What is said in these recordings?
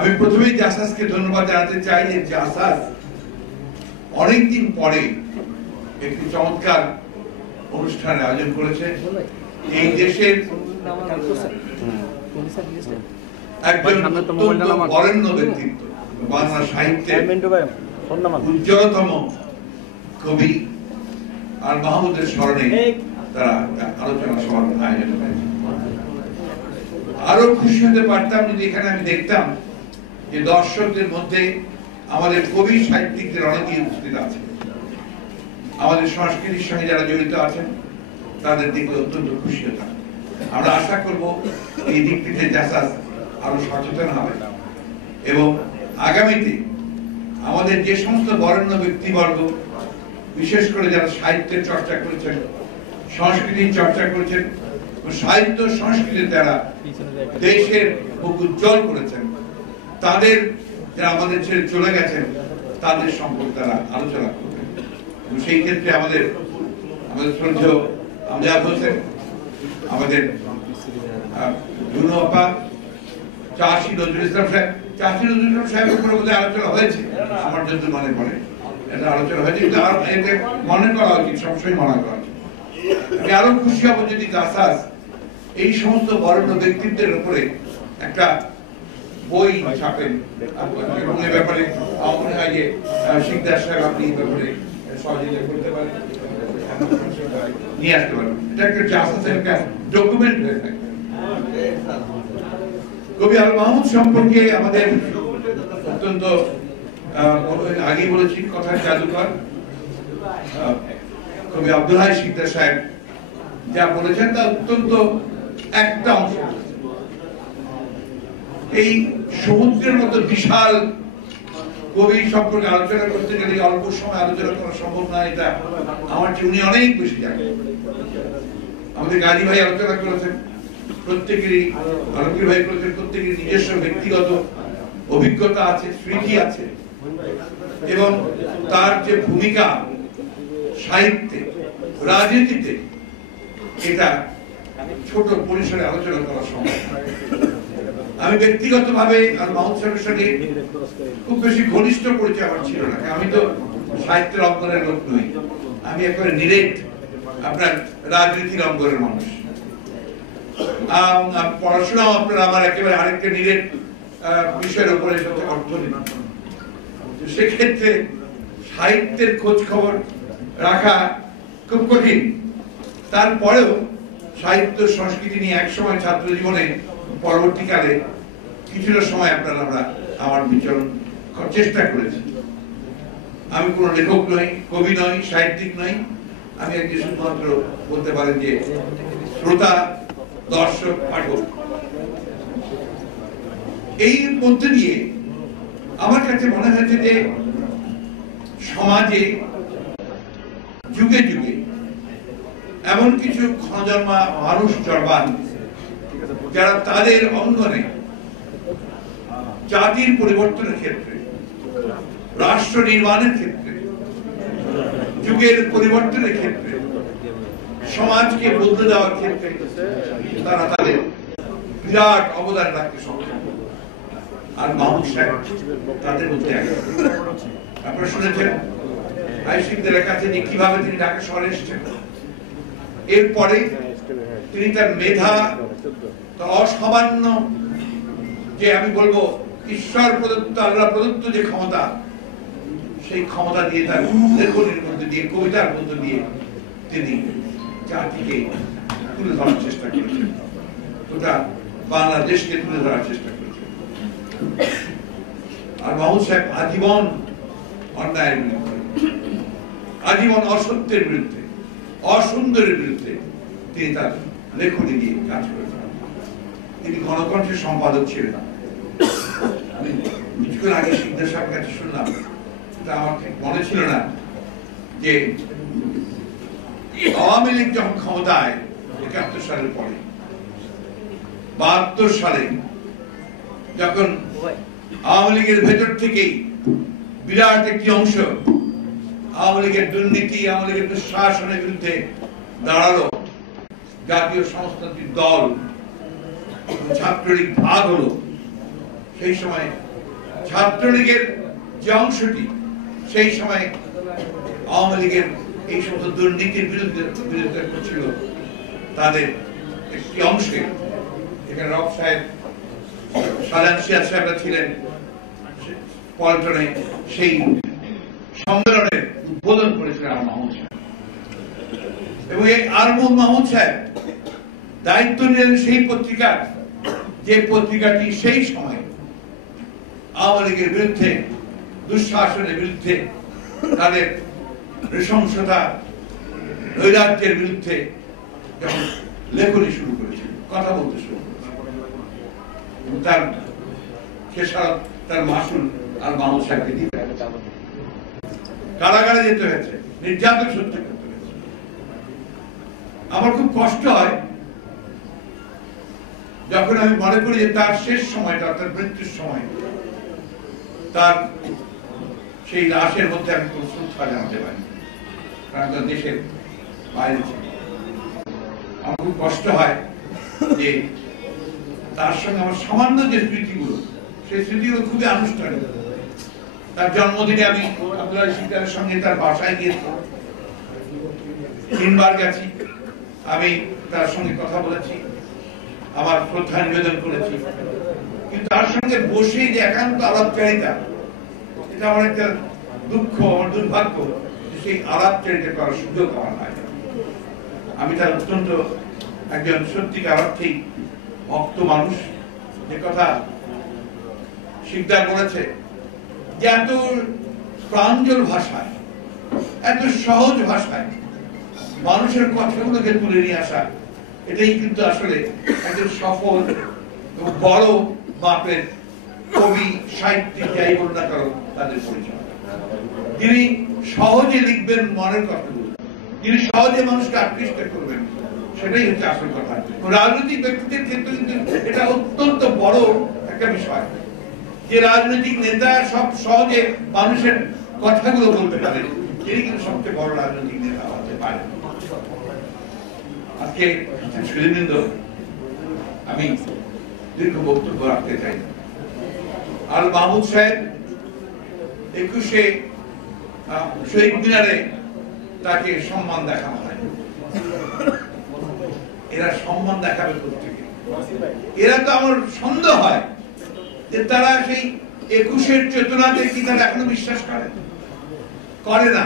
আমি প্রথমেই জাসাসকে ধন্যবাদ জানাতে চাই যে জাসাস অনেকদিন পরে একটি চমৎকার অনুষ্ঠানের আয়োজন করেছে। এই দেশের একজন বরেণ্য ব্যক্তিত্ব, বাংলা সাহিত্যের উজ্জ্বলতম কবি আর মাহমুদের স্মরণে তারা আলোচনা সভার আয়োজন করেছে। আরো খুশি হতে পারতাম যদি এখানে আমি দেখতাম যে দর্শকদের মধ্যে আমাদের কবি সাহিত্যিকদের অনেকেই উপস্থিত আছে, আমাদের সংস্কৃতির সঙ্গে যারা জড়িত আছেন তাদের দিকে অত্যন্ত খুশি হতাম। আমরা আশা করব এই দিকটিতে জাসাস আরো সচেতন হবে এবং আগামীতে আমাদের যে সমস্ত বরেণ্য ব্যক্তিবর্গ, বিশেষ করে যারা সাহিত্যের চর্চা করেছেন, সংস্কৃতির চর্চা করেছেন, সাহিত্য সংস্কৃতির দ্বারা দেশের মুখ উজ্জ্বল করেছেন, তাদের যারা আমাদের ছেড়ে চলে গেছেন তাদের সম্পর্কে তারা আলোচনা করবেন। সেই ক্ষেত্রে আমাদের শ্রদ্ধেয় আমজাদ হোসেন, আমাদের জুনু আপা, চাষী নজরুল ইসলাম সাহেব, চাষী নজরুল ইসলাম সাহেবের উপরে বোধহয় আলোচনা হয়েছে, আমার যদি মনে পড়ে এটা আলোচনা হয়েছে, কিন্তু এতে মনে করা উচিত, সবসময় মনে করা উচিত। আমি আরো খুশি হব যদি জাসাস এই সমস্ত বরেণ্য ব্যক্তিত্বের উপরে একটা বই ছাপেন এবং এই ব্যাপারে আমার মনে হয় যে শিকদার সাহেব আপনি এই ব্যাপারে সহযোগিতা করতে পারেন, নিয়ে আসতে পারেন। এটা একটা জাসাসের একটা ডকুমেন্ট হয়ে থাকে। কবি আল মাহমুদ সম্পর্কে আমাদের অত্যন্ত আগে বলেছি কথার জাদুকর কবি আব্দুল হাই শিকদার সাহেব যা বলেছেন তা অত্যন্ত একটা অংশ। এই সমুদ্রের মতো বিশাল কবি সম্পর্কে আলোচনা করতে গেলে অল্প সময় আলোচনা করা সম্ভব না, এটা আমার চেয়ে উনি অনেক বেশি জানেন। আমাদের গাজী ভাই আলোচনা করেছেন, প্রত্যেকেরই আলমগীর ভাই করেছেন, প্রত্যেকের নিজস্ব ব্যক্তিগত অভিজ্ঞতা আছে, স্মৃতি আছে এবং তার যে ভূমিকা সাহিত্যে, রাজনীতিতে, এটা ছোট পরিসরে আলোচনা করা সম্ভব। আমি ব্যক্তিগতভাবে আর মাহমুদ সাহেবের সঙ্গে খুব বেশি ঘনিষ্ঠ পরিচয় আমার ছিল না, আমি তো সাহিত্যের অঙ্গনের লোক নই, আমি একেবারে নিরেট আপনার রাজনীতির অঙ্গনের মানুষ। পড়াশোনাও আপনার আমার একেবারে আরেকটা নিরেট বিষয়ের উপরে অর্থনীতি। সেক্ষেত্রে সাহিত্যের খোঁজ খবর রাখা খুব কঠিন। তারপরেও সাহিত্য সংস্কৃতি নিয়ে একসময় ছাত্র জীবনে পরবর্তীকালে কিছুটা সময় আমরা আমার বিচরণ চেষ্টা করেছি। আমি কোন লেখক নই, কবি নই, সাহিত্যিক নই, আমি একটি শুধুমাত্র বলতে পারেন যে শ্রোতা, দর্শক, পাঠক। এই মধ্যে দিয়ে আমার কাছে মনে হয়েছে যে সমাজে যুগে যুগে এমন কিছু ক্ষণজন্মা মানুষ জন্মান যারা তাদের অঙ্গনে জাতির পরিবর্তনের ক্ষেত্রে, রাষ্ট্র নির্মাণের ক্ষেত্রে, যুগের পরিবর্তনের ক্ষেত্রে, সমাজকে বদলে দেওয়ার ক্ষেত্রে তারা তাদের বিরাট অবদান রাখতে সক্ষম। আর মাহমুদ সাহেব তাদের মধ্যে আপনারা শুনেছেন আইসিকদের কাছে যে কিভাবে তিনি ঢাকা শহরে এসেছেন। এরপরে তিনি তার মেধা, অসামান্য যে আমি বলবো ঈশ্বর প্রদত্ত, আল্লাহ প্রদত্ত যে ক্ষমতা, সেই ক্ষমতা দিয়ে তার লেখনের মধ্যে দিয়ে, কবিতার মধ্যে দিয়ে তিনি জাতিকে তুলে ধরার চেষ্টা করেছেন, ওটা বাংলাদেশকে তুলে ধরার চেষ্টা করেছেন। আর মাহমুদ সাহেব আজীবন অন্যায়ের বিরুদ্ধে, আজীবন অসত্যের বিরুদ্ধে, অসুন্দরের বিরুদ্ধে তিনি তার লেখনী দিয়ে কাজ করেছেন। তিনি গণকণ্ঠের সম্পাদক ছিলেন। আমি কিছুক্ষণ আগে শিকদার সাহেবের কাছে শুনলাম, তা আমার ঠিক মনে ছিল না যে আওয়ামী লীগ যখন ক্ষমতায় ৭১ সালের পরে, ৭২ সালে যখন আওয়ামী লীগের ভেতর থেকেই বিরাট একটি অংশ আওয়ামী লীগের দুর্নীতি, আওয়ামী লীগের দুঃশাসনের বিরুদ্ধে দাঁড়ালো, জাতীয় সমাজতান্ত্রিক দল, ছাত্রলীগ ভাগ হলো, সেই সময় ছাত্রলীগের যে অংশটি সেই সময় আওয়ামী লীগের এই সমস্ত দুর্নীতির বিরুদ্ধে ছিল, তাদের একটি অংশে এখানে রব সাহেব, সাজান সিয়াদ সাহেবরা ছিলেন পল্টনে, সেই সম্মেলনের উদ্বোধন করেছিলেন আর মাহমুদ সাহেব। এবং এই আরমুদ মাহমুদ সাহেব দায়িত্ব নিলেন সেই পত্রিকার, যে পত্রিকাটি সেই সময় আওয়ামী লীগের বিরুদ্ধে, দুঃশাসনের বিরুদ্ধে, তাদের নৃশংসতা, নৈরাজ্যের বিরুদ্ধে যখন লেখনী শুরু করেছিল, কথা বলতে শুরু করেছিল, তার খেসারত, তার মাসুল আর মাহমুদ সাহেবকে দিতে হয়েছে, কারাগারে যেতে হয়েছে, নির্যাতন সহ্য করতে হয়েছে। আমার খুব কষ্ট হয় যখন আমি মনে করি যে তার শেষ সময়টা, তার মৃত্যুর সময়, তার সেই লাশের মধ্যে আমি কোন শ্রদ্ধা জানাতে পারি, কারণ তার দেশের বাইরে ছিল। আমার খুব কষ্ট হয় যে তার সঙ্গে আমার সামান্য যে স্মৃতিগুলো, সেই স্মৃতিগুলো খুবই আনুষ্ঠানিক। তার জন্মদিনে আমি আব্দুল আজিজ শিকদারের সঙ্গে তার বাসায় গিয়েছি, 3 বার গেছি, আমি তার সঙ্গে কথা বলেছি, আমার শ্রদ্ধা নিবেদন করেছি, কিন্তু তার সঙ্গে বসে যে একান্ত আলাপচারিতা, এটা আমার একটা দুঃখ, আমার দুর্ভাগ্য, সেই আলাপচারিতা করার সুযোগ আমার হয়। আমি তার অত্যন্ত একজন সত্যিকার অর্থেই ভক্ত মানুষ। যে কথা শিকদার বলেছে যে এত প্রাঞ্জল ভাষায়, এত সহজ ভাষায় মানুষের কথাগুলোকে তুলে নিয়ে আসা, এটাই কিন্তু আসলে একজন সফল বড় মাপের কবি, সাহিত্যিক, যাই বলুন না কারণ তাদের পরিচয়। তিনি সহজে লিখবেন মনের কথাগুলো, তিনি সহজে মানুষকে আকৃষ্ট করবেন, সেটাই হচ্ছে আসল কথা। রাজনৈতিক ব্যক্তিদের ক্ষেত্রে কিন্তু এটা অত্যন্ত বড় একটা বিষয় যে রাজনৈতিক নেতা সব সহজে মানুষের কথাগুলো বলতে পারেন, তিনি কিন্তু সবচেয়ে বড় রাজনৈতিক নেতা হতে পারেন। আজকে সুধীবৃন্দ, আমি দীর্ঘ বক্তব্য রাখতে চাই। আল মাহমুদ সাহেব 21শে শহীদ মিনারে তাকে সম্মান দেখানো হয়। এরা সম্মান দেখাবে কোথেকে? এরা তো আমার সন্দেহ হয় যে তারা সেই 21-এর চেতনাতে কি তারা এখনো বিশ্বাস করে? করে না।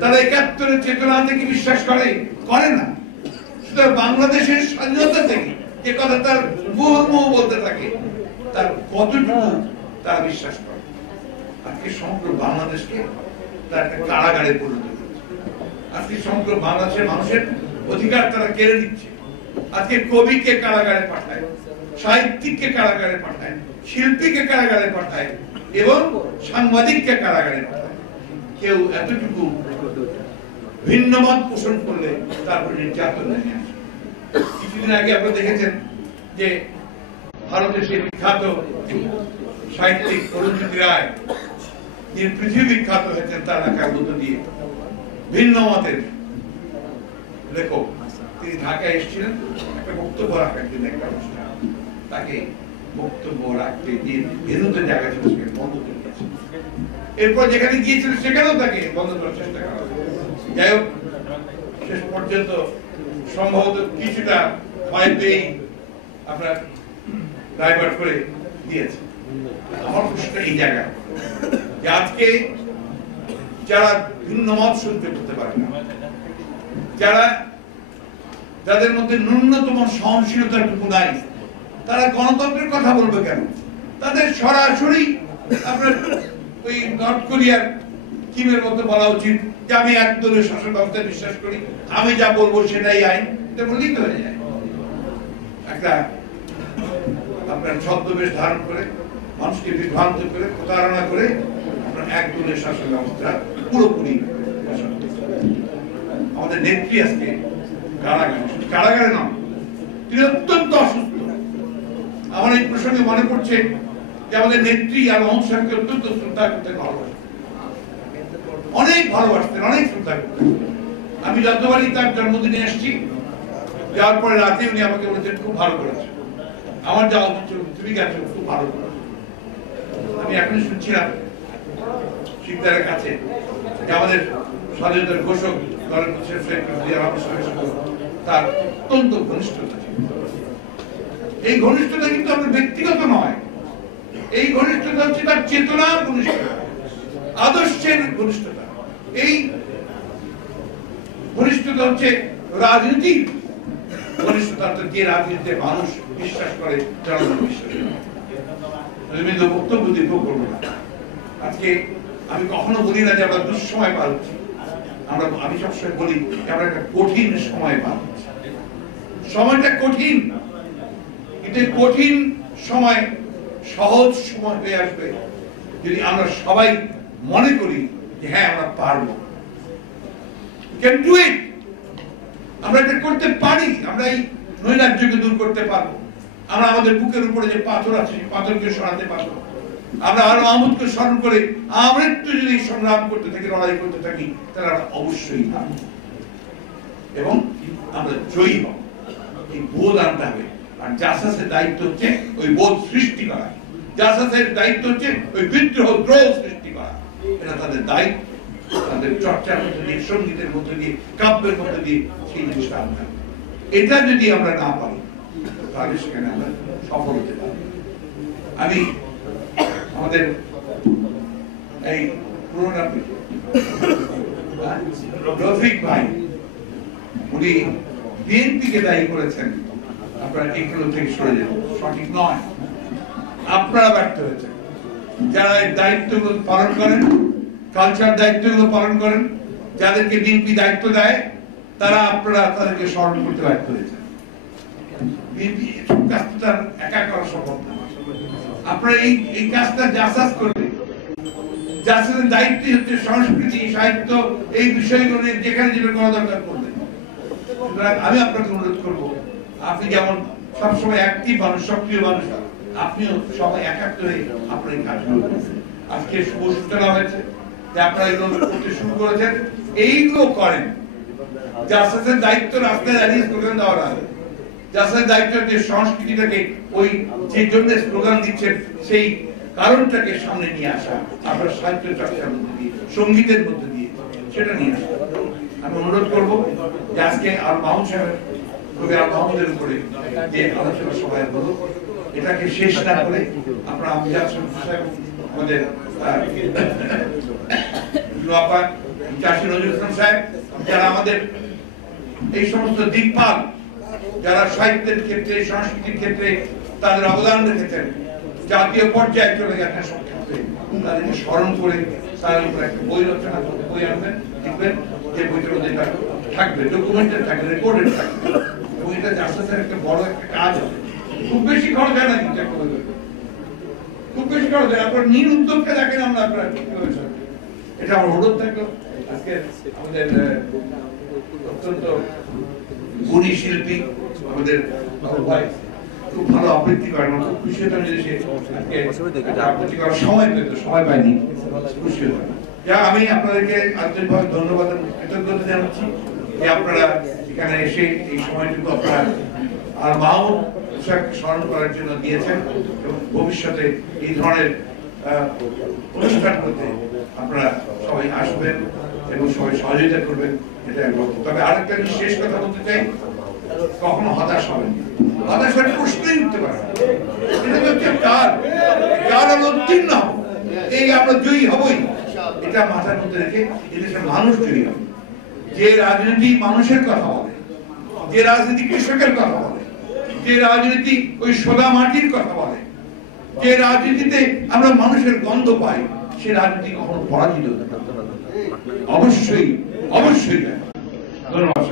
তারা 71-এর চেতনাতে কি বিশ্বাস করে? করে না। সুতরাং বাংলাদেশের স্বাধীনতা থেকে যে কথা তার মুহুর্মুহু বলতে থাকে, তার কতটুকু তারা বিশ্বাস করে? আজকে সমগ্র বাংলাদেশকে তার একটা কারাগারে পরিণত করেছে। আজকে সমগ্র বাংলাদেশের মানুষের অধিকার তারা কেড়ে নিচ্ছে। আজকে কবিকে কারাগারে পাঠায়, সাহিত্যিককে কারাগারে পাঠায়, শিল্পীকে কারাগারে পাঠায় এবং সাংবাদিককে কারাগারে পাঠায়। কেউ এতটুকু ভিন্ন মত পোষণ করলে তারপর নির্যাতন নেমে আসে। কিছুদিন আগে আপনারা দেখেছেন যে ভারতের সেই বিখ্যাত সাহিত্যিক অরুন্ধতী রায়, যিনি পৃথিবী বিখ্যাত হয়েছেন তার লেখার মধ্য দিয়ে, ভিন্ন মতের লেখক, তিনি ঢাকায় এসেছিলেন একটা বক্তব্য রাখার জন্য, একটা অনুষ্ঠান। তাকে বক্তব্য রাখতে দিয়ে বিরুদ্ধে জায়গা ছিল, সেখানে বন্ধ করে দিয়েছে। এরপর যেখানে গিয়েছিলেন সেখানেও তাকে বন্ধ করার চেষ্টা করা হয়েছে। যাই হোক, শেষ পর্যন্ত সম্ভবত কিছুটা ভয় পেয়েই আপনার ডাইভার্ট করে দিয়েছে। আমার প্রশ্ন এই জায়গা যে আজকে যারা ভিন্ন মত সহ্য করতে পারে না, যাদের মধ্যে ন্যূনতম সহনশীলতাটুকু নাই, তারা গণতন্ত্রের কথা বলবে কেন? তাদের সরাসরি আপনার ওই নর্থ কোরিয়ার কিমের মধ্যে বলা উচিত যে আমি একদলীয় শাসন ব্যবস্থায় বিশ্বাস করি, আমি যা বলবো সেটাই আইন, এটা বললেই তো হয়ে যায়। একটা আপনার ছদ্মবেশ ধারণ করে মানুষকে বিভ্রান্ত করে, প্রতারণা করে আপনার একদলীয় শাসন ব্যবস্থা পুরোপুরি। আমাদের নেত্রী আজকে কারাগারে নন, তিনি অত্যন্ত অসুস্থ। আমার এই প্রসঙ্গে মনে পড়ছে যে আমাদের নেত্রী আর মাহমুদ সাহেবকে অত্যন্ত শ্রদ্ধা করতেন, ভালোবাসতেন, অনেক ভালোবাসতেন, অনেক শ্রদ্ধা করতেন। আমি যতবারই তার জন্মদিনে এসেছি, যাওয়ার পরে রাতে উনি আমাকে বলেছেন খুব ভালো করেছে, আমার যাওয়া উচিত ছিল, তুমি গেছো, খুব ভালো করেছো। আমি এখন শুনছিলাম শিকদারের কাছে যে আমাদের স্বাধীনতার ঘোষক তার অত্যন্ত ঘনিষ্ঠতা ছিল। এই ঘনিষ্ঠতা কিন্তু আমাদের ব্যক্তিগত নয়, এই ঘনিষ্ঠতা হচ্ছে তার চেতনার ঘনিষ্ঠতা, আদর্শের ঘনিষ্ঠতা। এই ঘনিষ্ঠতা হচ্ছে রাজনীতির ঘনিষ্ঠতা, যে রাজনীতিতে মানুষ বিশ্বাস করে, জনগণ বিশ্বাস করে। আমি তো বক্তব্য দীর্ঘ করবো না। আজকে আমি কখনো বলি না যে আমরা দুঃসময় পার হচ্ছি, আমি সবসময় বলি আমরা একটা কঠিন সময় পার হচ্ছি। সময়টা কঠিন, কিন্তু কঠিন সময় সহজ সময় হয়ে আসবে যদি আমরা সবাই মনে করি যে হ্যাঁ আমরা পারবো, ক্যান ডু ইট, আমরা এটা করতে পারি, আমরা এই নৈরাজ্যকে দূর করতে পারবো, আমরা আমাদের বুকের উপরে যে পাথর আছে পাথরকে সরাতে পারবো, আমরা আর মাহমুদকে স্মরণ করে আমৃত্যু যদি সংগ্রাম করতে থাকি, লড়াই করতে থাকি, তাহলে আমরা অবশ্যই পারবো এবং আমরা জয়ী হব। এই বোধ আনতে হবে। আর জাসাসের দায়িত্ব হচ্ছে ওই বোধ সৃষ্টি করা, জাসাসের দায়িত্ব হচ্ছে ওই বিদ্রোহ দ্রোহ সৃষ্টি করা। এটা তাদের দায়িত্ব, তাদের চর্চার মধ্যে দিয়ে, সঙ্গীতের মধ্যে দিয়ে, কাব্যের মধ্যে দিয়ে সেই জিনিসটা আনতে হবে। এটা যদি আমরা না পারি তাহলে সেখানে আমরা সফল হতে পারি। আমি আমাদের এই পুরোনো রফিক ভাই উনি বিএনপিকে দায়ী করেছেন আপনারা এগুলো থেকে সরে যান, সঠিক নয়। আপনারা ব্যর্থ হয়েছেন। যারা এই দায়িত্বগুলো পালন করেন, কালচার দায়িত্বগুলো পালন করেন, যাদেরকে বিএনপি দায়িত্ব দেয়, তারা আপনারা তাদেরকে স্মরণ করতে ব্যর্থ হয়েছেন। বিএনপি কাজটা একা করা সম্ভব না। আপনারা এই কাজটা জাসাস করবে। জাসাসের দায়িত্ব হচ্ছে সংস্কৃতি, সাহিত্য, এই বিষয়গুলো যেখানে যেটা করা দরকার করবেন। আমি আপনাকে অনুরোধ করবো, আপনি যেমন সবসময় অ্যাক্টিভ মানুষ, সক্রিয় মানুষ, আপনিও সবাই একাত্তর হয়ে আপনার এই কাজগুলো করবেন। আজকে শুভ সূচনা হয়েছে যে আপনারা এগুলো করতে শুরু করেছেন, এইগুলো করেন। জাসাসের দায়িত্ব রাস্তায় দাঁড়িয়ে স্লোগান দেওয়া না, জাসাসের দায়িত্ব যে সংস্কৃতিটাকে ওই যে জন্য স্লোগান দিচ্ছেন সেই কারণটাকে সামনে নিয়ে আসা, আপনার সাহিত্য চর্চার মধ্যে দিয়ে, সঙ্গীতের মধ্যে দিয়ে সেটা নিয়ে আসা। আমি অনুরোধ করবো যে আজকে আর মাহমুদ সাহেবের কবি আর মাহমুদের উপরে যে আলোচনা সভায় হলো, এটাকে শেষ না করে আপনারা আমজাদ সাহেব, আমাদের চাষী নজরুল ইসলাম সাহেব, যারা আমাদের এই সমস্ত দিকপাল, যারা সাহিত্যের ক্ষেত্রে, সংস্কৃতির ক্ষেত্রে তাদের অবদান রেখেছেন, জাতীয় পর্যায়ে চলে গেছেন সব ক্ষেত্রে, তাদেরকে স্মরণ করে তাদের উপরে একটা বই রচনা করতে, বই আনবেন, লিখবেন, যে বইটার মধ্যে এটা থাকবে, ডকুমেন্টেড থাকবে, রেকর্ডেড থাকবে, এবং এটা আস্তে আস্তে একটা বড় একটা কাজ হবে। খুব বেশি খরচ হয় না, কিন্তু একটা বই খুব বেশি খরচ হয়। আপনার নিজ উদ্যোগকে দেখেন আমরা আপনারা এটা আমার অনুরোধ থাকলো। আজকে আমাদের অত্যন্ত গুণী শিল্পী আমাদের ভাই খুব ভালো আবৃত্তি করেন, খুব খুশি হতাম যদি সে আবৃত্তি করার সময় পেত, সময় পাইনি, খুশি হতাম। যা আমি আপনাদেরকে আন্তরিকভাবে ধন্যবাদ এবং কৃতজ্ঞতা জানাচ্ছি যে আপনারা এখানে এসে এই সময়টুকু আপনারা আর মাহমুদ স্মরণ করার জন্য দিয়েছেন এবং ভবিষ্যতে এই ধরনের অনুষ্ঠান করতে আপনারা সবাই আসবেন এবং সবাই সহযোগিতা করবেন, এটা একবার। তবে আরেকটা শেষ কথা বলতে চাই, কখনো হতাশ হবেন, হতাশ হলে প্রশ্নই উঠতে পারে, এটা হচ্ছে কার আমরা উত্তীর্ণ হব, এই আমরা জয়ী হবই, এটা মাথার মধ্যে রেখে এদেশের মানুষ জয়ী হবে। যে রাজনীতি মানুষের কথা বলে, যে রাজনীতি কৃষকের কথা বলে, যে রাজনীতি ওই সোদা মাটির কথা বলে, যে রাজনীতিতে আমরা মানুষের গন্ধ পাই, সে রাজনীতি কখনো পরাজিত হতে পারে অবশ্যই, অবশ্যই। ধন্যবাদ।